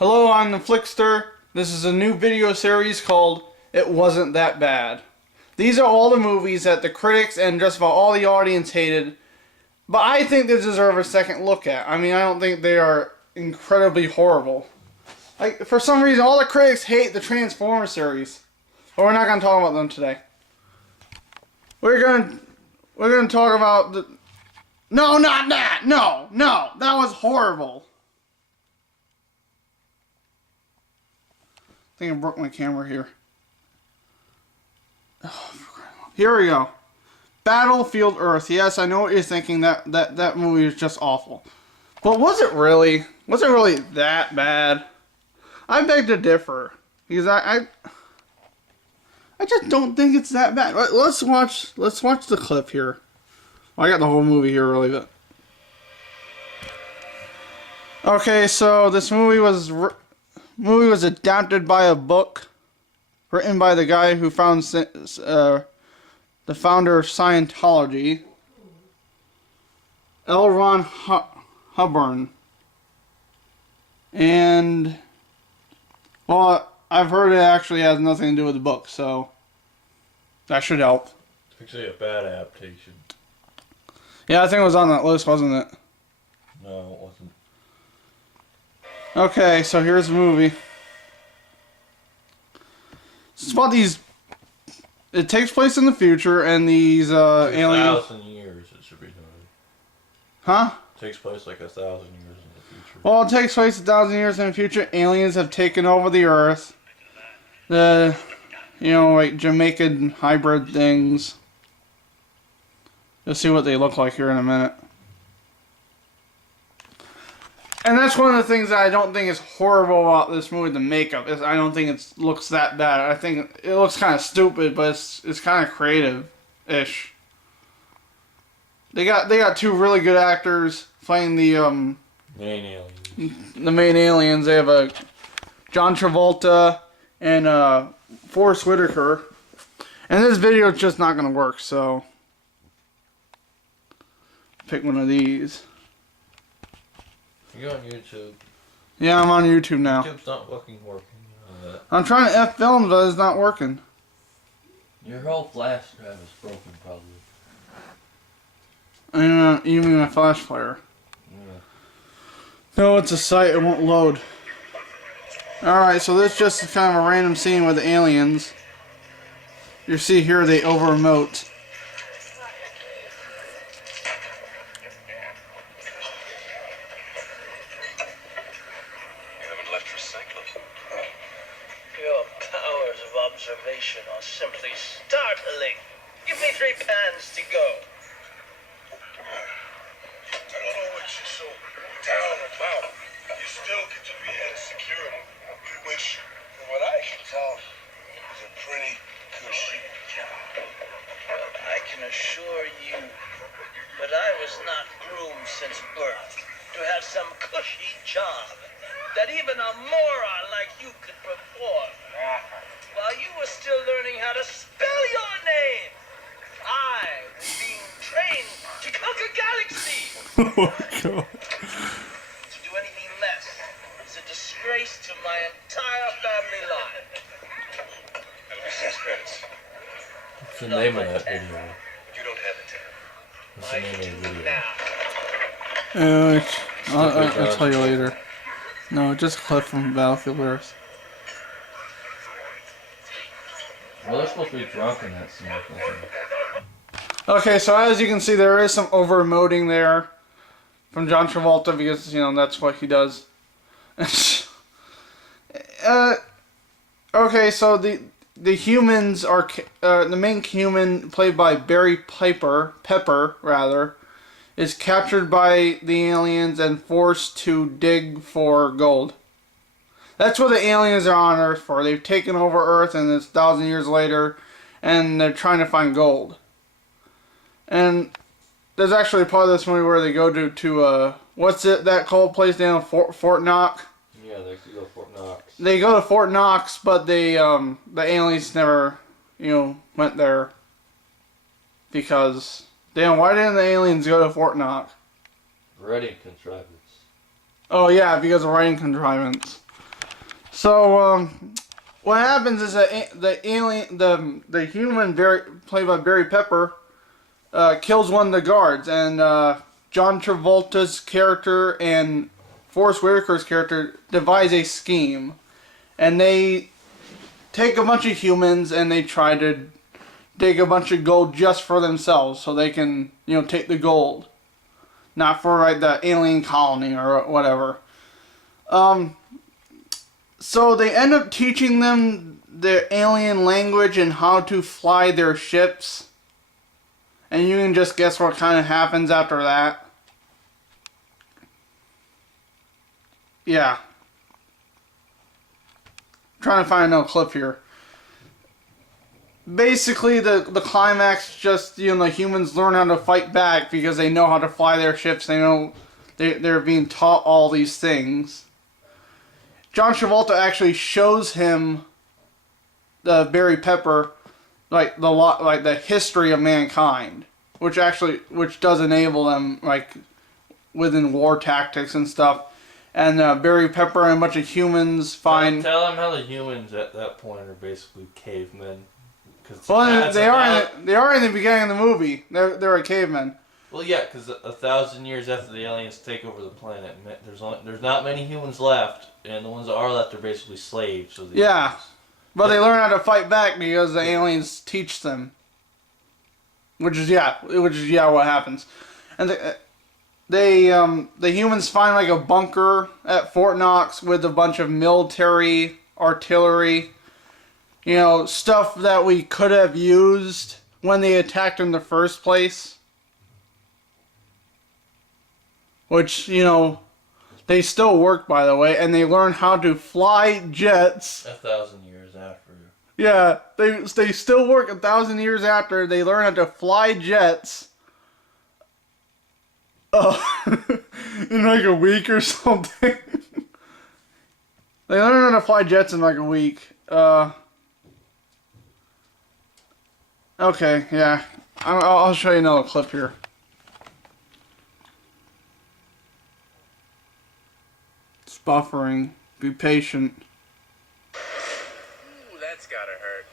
Hello, I'm the Flickster. This is a new video series called It Wasn't That Bad. These are all the movies that the critics and just about all the audience hated, but I think they deserve a second look at. I mean, I don't think they are incredibly horrible. Like, for some reason, all the critics hate the Transformers series, but we're not going to talk about them today. We're going to talk about the... No, not that! No, that was horrible. I think I broke my camera here. Oh, here we go. Battlefield Earth. Yes, I know what you're thinking. That movie is just awful. But was it really? Was it really that bad? I beg to differ. Because I just don't think it's that bad. Let's watch the clip here. Well, I got the whole movie here really, but... Okay, so this movie was adapted by a book written by the guy who found the founder of Scientology, L. Ron Hubbard. And, well, I've heard it actually has nothing to do with the book, so that should help. It's actually a bad adaptation. Yeah, I think it was on that list, wasn't it? No, it wasn't. Okay, so here's the movie. It's about these... It takes place in the future, and these aliens... 1,000 years, it should be noted. Huh? It takes place like 1,000 years in the future. Well, it takes place 1,000 years in the future. Aliens have taken over the Earth. The, like Jamaican hybrid things. You'll see what they look like here in a minute. And that's one of the things that I don't think is horrible about this movie, the makeup. I don't think it looks that bad. I think it looks kind of stupid, but it's kind of creative-ish. They got two really good actors playing the main aliens. The main aliens. They have John Travolta and Forrest Whitaker. And this video is just not going to work, so pick one of these. You're on YouTube. Yeah, I'm on YouTube now. YouTube's not fucking working. You know that. I'm trying to F film, but it's not working. Your whole flash drive is broken, probably. You mean my flash player? Yeah. No, it's a site. It won't load. Alright, so this just is kind of a random scene with the aliens. You see here they over-emote. Your powers of observation are simply startling. Give me 3 pans to go. I don't know what you're so down about. You still get to behead security, which, from what I can tell, is a pretty cushy job. Well, I can assure you that I was not groomed since birth to have some cushy job that even a moron like you could perform. While you were still learning how to spell your name, I was being trained to conquer galaxies. Oh my god. To do anything less is a disgrace to my entire family line. That'll be 6 credits. What's the name of that video? You don't have the time. What's the name of the video? Now. I'll tell you later. No, just a clip from Battlefield Earth. Well, they're supposed to be drunk in that scene. Okay, so as you can see, there is some over-emoting there from John Travolta because, that's what he does. Okay, so the humans are... the main human, played by Barry Pepper, is captured by the aliens and forced to dig for gold. That's what the aliens are on Earth for. They've taken over Earth and it's 1,000 years later and they're trying to find gold. And there's actually a part of this movie where they go to what's that called place down Fort Knox? Yeah, they go to Fort Knox. They go to Fort Knox, but the aliens never, went there because... Damn, why didn't the aliens go to Fort Knox? Writing contrivance. Oh yeah, because of writing contrivance. So what happens is that the alien, the human, played by Barry Pepper, kills one of the guards, and John Travolta's character and Forrest Whitaker's character devise a scheme, and they take a bunch of humans and they try to dig a bunch of gold just for themselves, so they can, take the gold, not for like the alien colony or whatever. So they end up teaching them the alien language and how to fly their ships. And you can just guess what kind of happens after that. Yeah. I'm trying to find another clip here. Basically, the climax just, the humans learn how to fight back because they know how to fly their ships. They know they're being taught all these things. John Travolta actually shows him, Barry Pepper, the history of mankind, which does enable them within war tactics and stuff. And Barry Pepper and a bunch of humans find. Tell them how the humans at that point are basically cavemen. Well, they are in the beginning of the movie. They're a caveman. Well, yeah, because 1,000 years after the aliens take over the planet, there's not many humans left, and the ones that are left are basically slaves. So yeah, but they learn how to fight back because the aliens teach them. Which is what happens, and the humans find a bunker at Fort Knox with a bunch of military artillery, stuff that we could have used when they attacked in the first place. Which, they still work, by the way, and they learn how to fly jets. 1,000 years after. Yeah, they still work 1,000 years after. They learn how to fly jets. In a week or something. They learn how to fly jets in a week. Okay, yeah. I'll show you another clip here. Buffering. Be patient. Ooh, that's gotta hurt.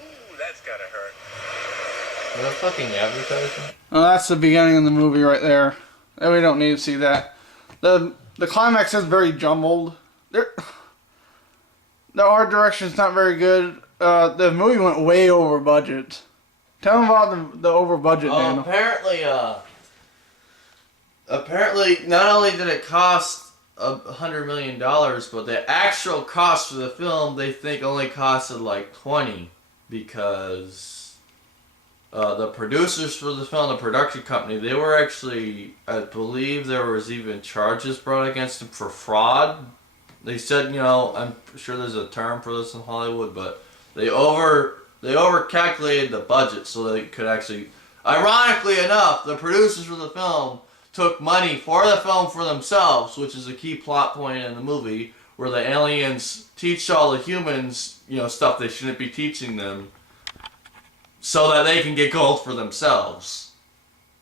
Ooh, that's gotta hurt. Is that fucking advertisement? Oh, that's the beginning of the movie right there. We don't need to see that. The climax is very jumbled. The art direction's not very good. The movie went way over budget. Tell them about the over budget, Daniel. Apparently, not only did it cost $100 million, but the actual cost for the film they think only costed like 20, because the producers for the film, the production company, they were actually, I believe there was even charges brought against them for fraud. They said, I'm sure there's a term for this in Hollywood, but they over-calculated the budget so they could actually, ironically enough, the producers for the film took money for the film for themselves, which is a key plot point in the movie, where the aliens teach all the humans, stuff they shouldn't be teaching them, so that they can get gold for themselves.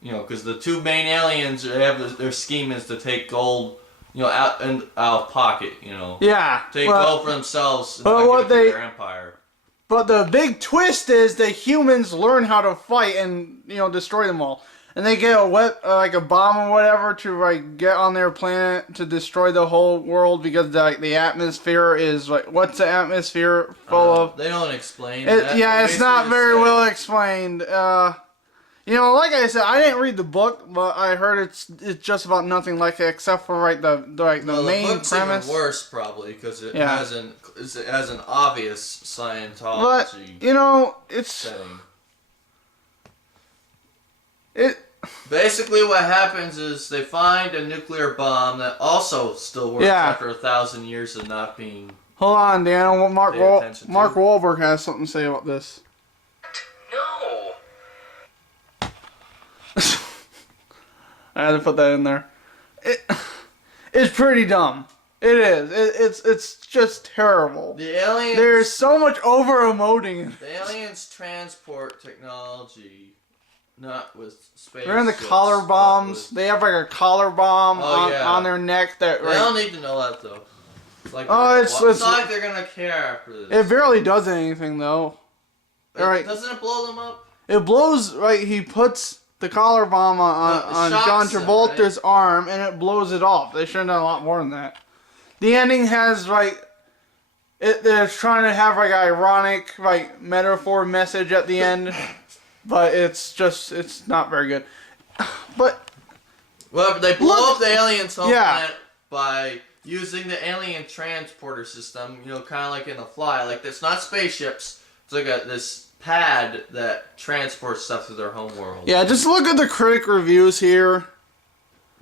Because the two main aliens, their scheme is to take gold, out of pocket. Yeah. Take gold for themselves and but not what give it to their empire. But the big twist is the humans learn how to fight and destroy them all. And they get a bomb or whatever to get on their planet to destroy the whole world because the atmosphere is what's the atmosphere full of? They don't explain that. Yeah, it's not very well explained. Like I said, I didn't read the book, but I heard it's just about nothing like it except for the main book's premise. Even worse probably because it has an obvious Scientology but it's setting. Basically, what happens is they find a nuclear bomb that also still works after 1,000 years of not being. Hold on, Daniel. Mark Wahlberg has something to say about this. No. I had to put that in there. It's pretty dumb. It is. It's just terrible. The aliens. There's so much over emoting. The aliens' transport technology Not with space. They're in the ships, collar but bombs. with- They have like a collar bomb Oh, yeah. on their neck that. They Like, don't need to know that though. It's like Oh, it's it's- not like they're gonna care after this. it barely does anything though. Right. Doesn't it blow them up? It blows. Right, he puts the collar bomb on shocks John him, Travolta's arm, and it blows it off. They should have done a lot more than that. The ending has like. They're trying to have like an ironic like metaphor message at the end, but it's not very good. But Well, they blow Look- up the alien's home Yeah. planet by using the alien transporter system. You know, kind of like in The Fly. Like it's not spaceships. It's like this pad that transports stuff to their home world. yeah, just look at the critic reviews here.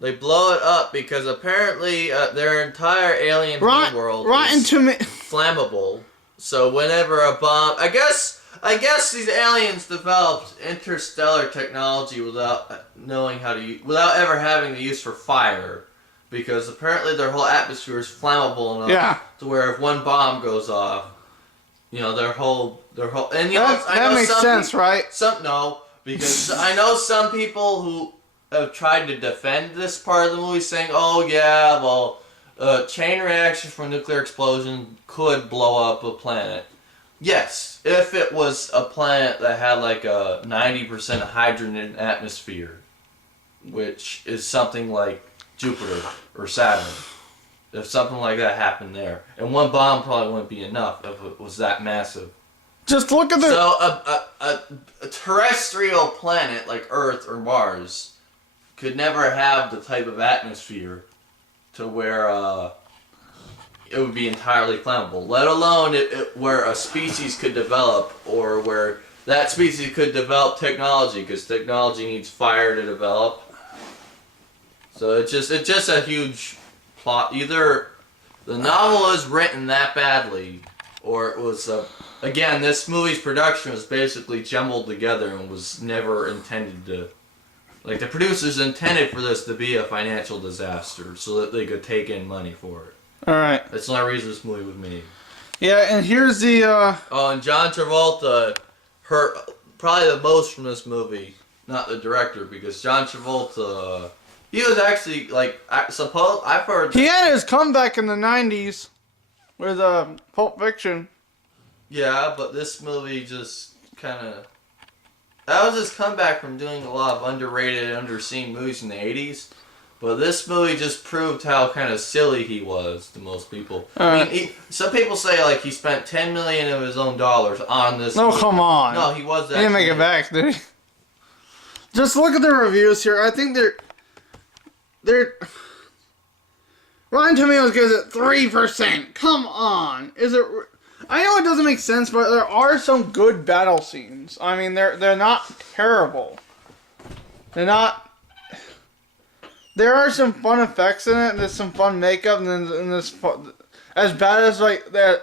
They blow it up because apparently their entire alien home world Rotten is Tomatoes. flammable. So whenever a bomb, I guess these aliens developed interstellar technology without knowing how to use, without ever having the use for fire, because apparently their whole atmosphere is flammable enough Yeah. to where if one bomb goes off, you know their whole and you know I That know makes some sense, right? because I know some people who have tried to defend this part of the movie, saying, "Oh yeah, well, chain reaction from nuclear explosion could blow up a planet." Yes, if it was a planet that had like a 90% hydrogen atmosphere, which is something like Jupiter or Saturn. If something like that happened there, and one bomb probably wouldn't be enough if it was that massive. Just look at the. So a terrestrial planet like Earth or Mars could never have the type of atmosphere to where it would be entirely flammable. Let alone where a species could develop, or where that species could develop technology, because technology needs fire to develop. So it's just a huge plot. Either the novel is written that badly, or it was again, this movie's production was basically jumbled together and was never intended to. Like, the producers intended for this to be a financial disaster so that they could take in money for it. Alright. That's the only reason this movie was made. Yeah, and here's the. Oh, and John Travolta hurt probably the most from this movie. Not the director, because John Travolta, he was actually, like, I've heard. He had his comeback in the 90s with Pulp Fiction. Yeah, but this movie just kind of. That was his comeback from doing a lot of underrated, underseen movies in the 80s. But this movie just proved how kind of silly he was to most people. I mean, some people say like he spent $10 million of his own dollars on this. No, movie. come on. No, he was. He didn't make it back, did he? Just look at the reviews here. I think they're. Rotten Tomatoes gives it 3%. Come on, is it? I know it doesn't make sense, but there are some good battle scenes. I mean, they're not terrible. They're not. There are some fun effects in it, and there's some fun makeup, and then this as bad as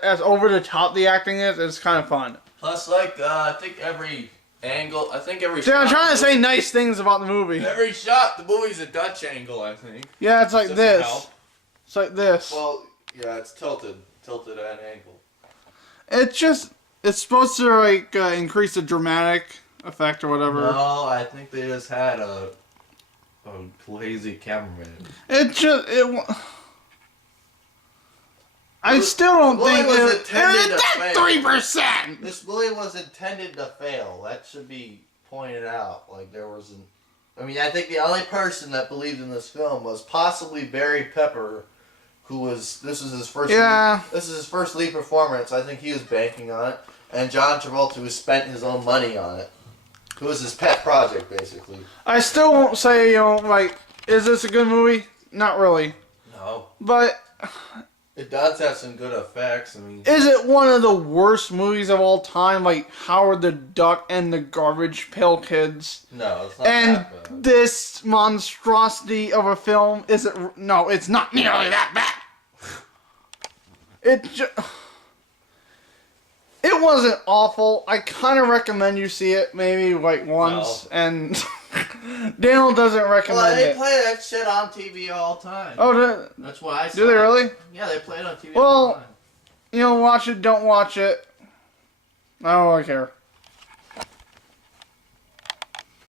as over the top the acting is, it's kind of fun. Plus, like I think every angle, See, I'm trying to say nice things about the movie. every shot, the movie's a Dutch angle. I think. Yeah, it's like Doesn't this. help. It's like this. Well, yeah, it's tilted at an angle. It's supposed to like increase the dramatic effect or whatever. No, I think they just had a lazy cameraman. I still don't Well, think it was it. intended to That's fail. 3%. This movie was intended to fail. That should be pointed out. Like there wasn't. I mean, I think the only person that believed in this film was possibly Barry Pepper, who was. This was his first. Yeah. This is his first lead performance. I think he was banking on it, and John Travolta, who spent his own money on it. It was his pet project, basically. I still won't say is this a good movie? Not really. No. But It does have some good effects. I mean. is it one of the worst movies of all time? Like Howard the Duck and the Garbage Pail Kids. No, it's not And that bad. this monstrosity of a film no, it's not nearly that bad. It wasn't awful. I kind of recommend you see it maybe like once, and Daniel doesn't Well, recommend they it. play that shit on TV all the time. Oh, That's why I saw do they it. really? Yeah, they play it on TV Well, all the time. watch it, don't watch it. I don't really care.